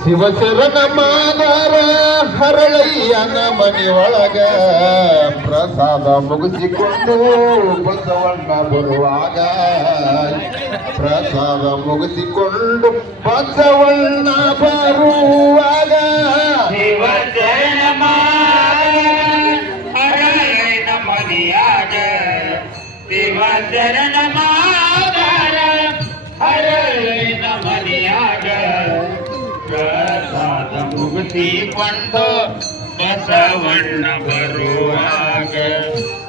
ಶಿವಶರಣ ಮಾದಾರ ಹರಳಯ್ಯನ ಮನೆಯೊಳಗ ಪ್ರಸಾದ ಮುಗಿಸಿಕೊಂಡು ಬಸವಣ್ಣ ಬರುವಾಗ ಪ್ರಸಾದ ಮುಗಿಸಿಕೊಂಡು ಬಸವಣ್ಣ ಬರುವಾಗ ಶಿವಶರಣ ಮಾದಾರ ಹರಳಯ್ಯನ ಮನೆಯಾಗ ಶಿವಶರಣ ಮಾದಾರ ಹರಳಯ್ಯನ ಮನೆಯಾಗ ಪ್ರಸಾದ ಮುಗಿಸಿಕೊಂಡು ಬಸವಣ್ಣ ಬರುವಾಗ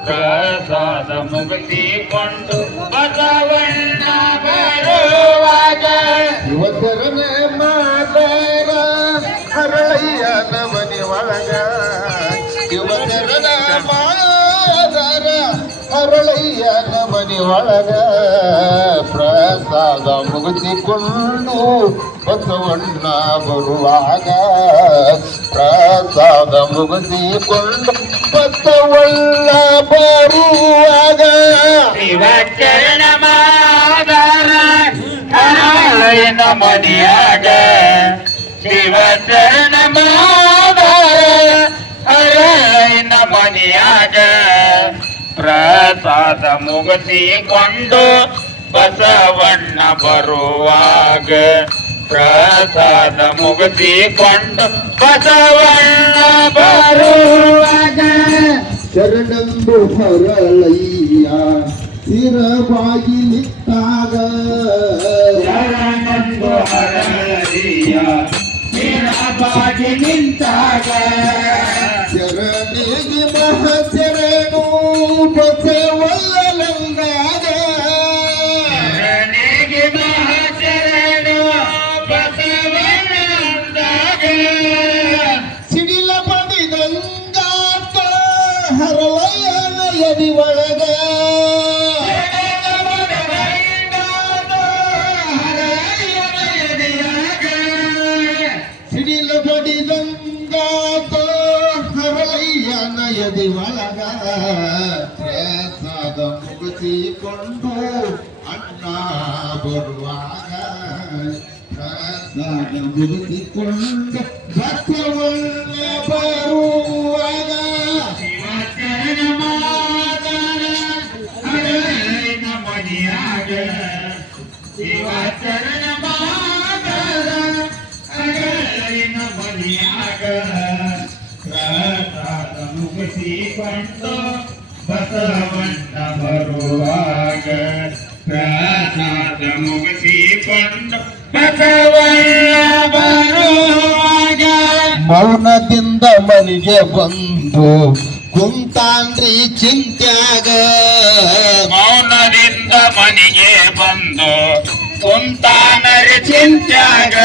ಪ್ರಸಾದ ಮುಗಿಸಿಕೊಂಡು ಬಸವಣ್ಣ ಬರುವಾಗ ಶಿವಶರಣ ಮಾದಾರ ಹರಳಯ್ಯನ ಮನೆಯೊಳಗ ಶಿವಶರಣ ಮಾದಾರ ಹರಳಯ್ಯನ ಮನೆಯೊಳಗ ಪ್ರಸಾದ ಮುಗಿಸಿಕೊಂಡು ಬಸವಣ್ಣ ಬರುವಾಗ ಪ್ರಸಾದ ಮುಗಿಸಿಕೊಂಡು ಬಸವಣ್ಣ ಬರುವಾಗ ಶಿವಚರಣ ಮಾದಾರ ಹರಳಯ್ಯನ ಮನೆಯಾಗ ಶಿವಚರಣ ಮಾದಾರ ಹರಳಯ್ಯನ ಮನೆಯಾಗ ಪ್ರಸಾದ ಮುಗಿಸಿಕೊಂಡು ಬಸವಣ್ಣ ಬರುವಾಗ ಪ್ರಸಾದ ಮುಗಿಸಿಕೊಂಡು ಬಸವಣ್ಣ ಬರುವಾಗ ಶರಣಂದು ಹರಳಯ್ಯ ಸ್ಥಿರವಾಗಿ ನಿಂತಾಗ ಶರಣಂದು ಹರಳಯ್ಯ ಸ್ಥಿರವಾಗಿ ನಿಂತಾಗ ಶರಣಿಗೆ ಮಹಚರಣು ಬಸವಲ್ಲಂದಾಗ ಶರಣಿಗೆ ಮಹಾಶರಣು ಬಸವಣ್ಣಂದಾಗ ಸಿಡಿಲ ಪಡಿದಂಗಾತ ಹರಳಯ್ಯನ ಎದಿ ಒಳಗ ಸಿಡಿಲ ಪಡಿದಂಗಾತ ಹರಳಯ್ಯನ ಎದಿ ಒಳಗ ಪ್ರಸಾದ ಮುಗಿಸಿಕೊಂಡು ಅಣ್ಣ ಬರುವಾಗ ಪ್ರಸಾದ ಮುಗಿಸಿಕೊಂಡು ಬಸವಣ್ಣ ಬರುವಾಗ ಶಿವಚರಣ ಮಾದಾರ ಹರಳಯ್ಯನ ಮನೆಯಾಗ ಶಿವಚರಣ ಮಾದಾರ ಹರಳಯ್ಯನ ಮನೆಯಾಗ ಪ್ರಸಾದ ಮುಗಿಸಿಕೊಂಡು ಬಸವಣ್ಣ ಬರುವಾಗ ಪ್ರಸಾದ ಮುಗಿಸಿಕೊಂಡು ಬಸವಣ್ಣ ಬರುವಾಗ ಮೌನದಿಂದ ಮನೆಗೆ ಬಂದು ಕುಂತಾನ್ರಿ ಚಿಂತ್ಯಾಗ ಮೌನದಿಂದ ಮನೆಗೆ ಬಂದು ಕುಂತಾನರಿ ಚಿಂತ್ಯಾಗ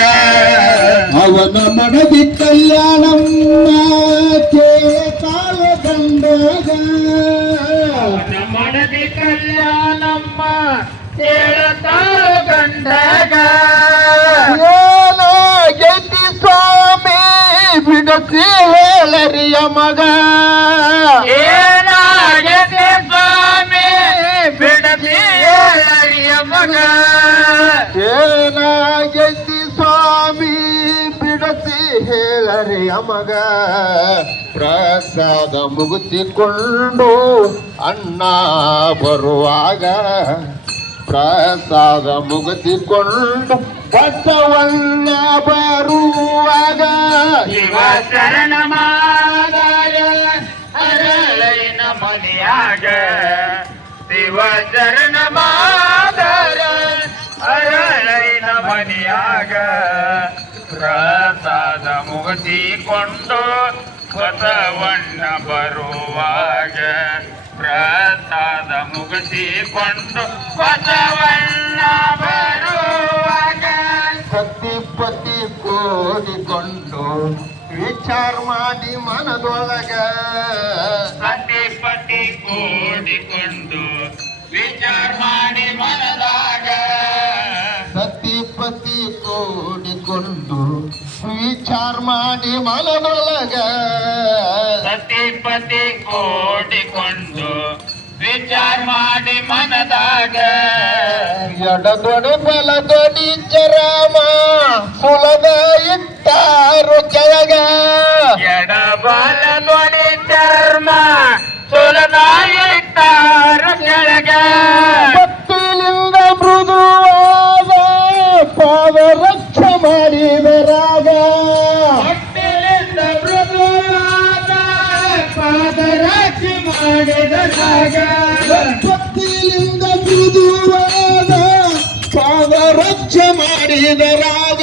ಅವನ ಮನದಿ ಕಲ್ಯಾಣಮ್ಮ ಕೇಳತಾಳ ಗಂಡಾಗ ಮನದಿ ಕಲ್ಯಾಣಮ್ಮ ಕೇಳತಾಳ ಗಂಡಾಗ ಏನಾಗೈತಿ ಸ್ವಾಮಿ ಬಿಡಸಿ ಹೇಳರಿಯ ಮಗ ಏನಾಗದೆ ಸ್ವಾಮಿ ಬಿಡದಿ ಹೇಳರಿಯ ಮಗ ಏನಾಗೈತಿ ಸ್ವಾಮಿ ಬಿಡಸಿ ಹೇಳರಿಯ ಮಗ ಪ್ರಸಾದ ಮುಗಿಸಿಕೊಂಡು ಅಣ್ಣ ಬರುವಾಗ ಪ್ರಸಾದ ಮುಗಿಸಿಕೊಂಡು ಬಸವಣ್ಣ ಬರುವಾಗ ಶಿವಚರಣ ಮಾದಾರ ಹರಳಯ್ಯನ ಮನೆಯಾಗ ಶಿವಚರಣ ಮಾದಾರ ಹರಳಯ್ಯನ ಮನೆಯಾಗ ಪ್ರಸಾದ ಮುಗಿಸಿಕೊಂಡು ಬಸವಣ್ಣ ಬರುವಾಗ ಪ್ರಸಾದ ಮುಗಿಸಿಕೊಂಡು ಬಸವಣ್ಣ ಬರುವಾಗ ಸತಿಪತಿ ಕೋಡಿಕೊಂಡು ವಿಚಾರ ಮಾಡಿ ಮನದೊಳಗ ಸತಿಪತಿ ಕೂಡಿಕೊಂಡು ವಿಚಾರ ಮಾಡಿ ಮನದಾಗ ಸತಿಪತಿ ಕೋಡಿಕೊಂಡು ವಿಚಾರ ಮಾಡಿ ಮನದೊಳಗ ಸತಿಪತಿ ಕೂಡಿಕೊಂಡು ವಿಚಾರ ಮಾಡಿ ಮನದಾಗ ಎಡದೊಡೆ ಬಲದೊಡಿ ಚರಾಮ ಸುಲ ಪಾದರಕ್ಷ ಮಾಡಿದ ರಾಗ ಹೊಟ್ಟೆಲಿಂದ ಮೃದುವಾದ ಪಾದರಕ್ಷೆ ಮಾಡಿದ ರಾಗ ಭಕ್ತಿಯಿಂದ ಮೃದುವಾದ ಪಾದರಕ್ಷ ಮಾಡಿದ ರಾಗ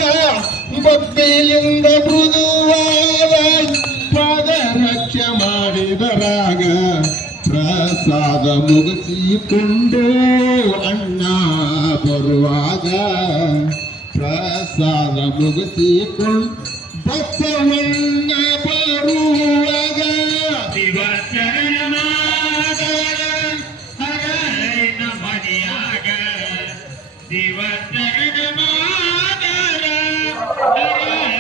ಭಕ್ತಿಯಿಂದ ಮೃದುವಾದ ಪಾದರಕ್ಷ ಮಾಡಿದ ರಾಗ ಪ್ರಸಾದ ಮುಗಿಸಿಕೊಂಡು ಅಣ್ಣ ಬರುವಾಗ ಪ್ರಸಾದ ಮುಗಿಸಿಕೊಂಡು ಬಸವಣ್ಣ ಬರುವಾಗ